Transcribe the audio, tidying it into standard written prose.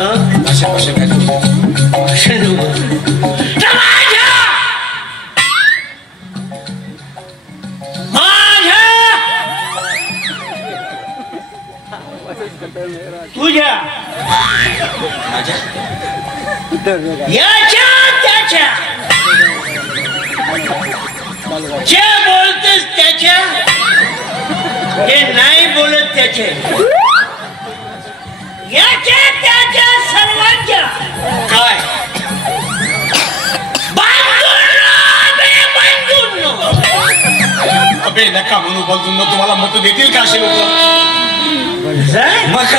भाषण काय तुझ्या माझ्या याच्या त्याच्या जे बोलतेस त्याच्या हे नाही बोलत त्याचे याच्या त्याच्या सर्वांच्या काय अबे नका म्हणू बघून तुम्हाला मत देतील का असे लोक मग